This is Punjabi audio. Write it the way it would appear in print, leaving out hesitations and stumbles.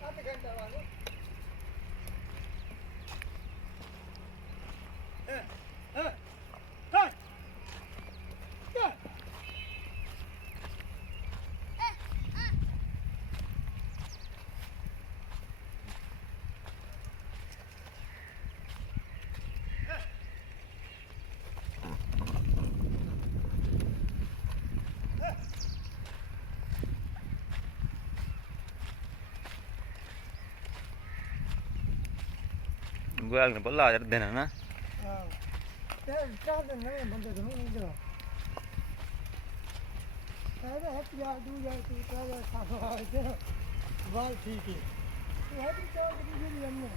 ਅੱਧ ਘੰਟਾ ਵਾਂਗੂ ਗੋਲ ਨੇ ਬੱਲਾ ਜਰ ਦੇਣਾ ਨਾ ਹਾਂ ਤੇ ਚਾਹ ਦੇ ਨਵੇਂ ਬੰਦੇ ਨੂੰ ਇੰਦਰ ਇਹਦਾ ਹੱਥ ਯਾਰ ਦੂ ਜਾ ਤੂੰ ਚਾਹ ਜਾ ਖਾਵਾ ਵਾਲ ਠੀਕ ਹੈ ਇਹ ਹੱਥ ਚਾਹ ਦੀ ਜਿਹੜੀ ਅੰਨੇ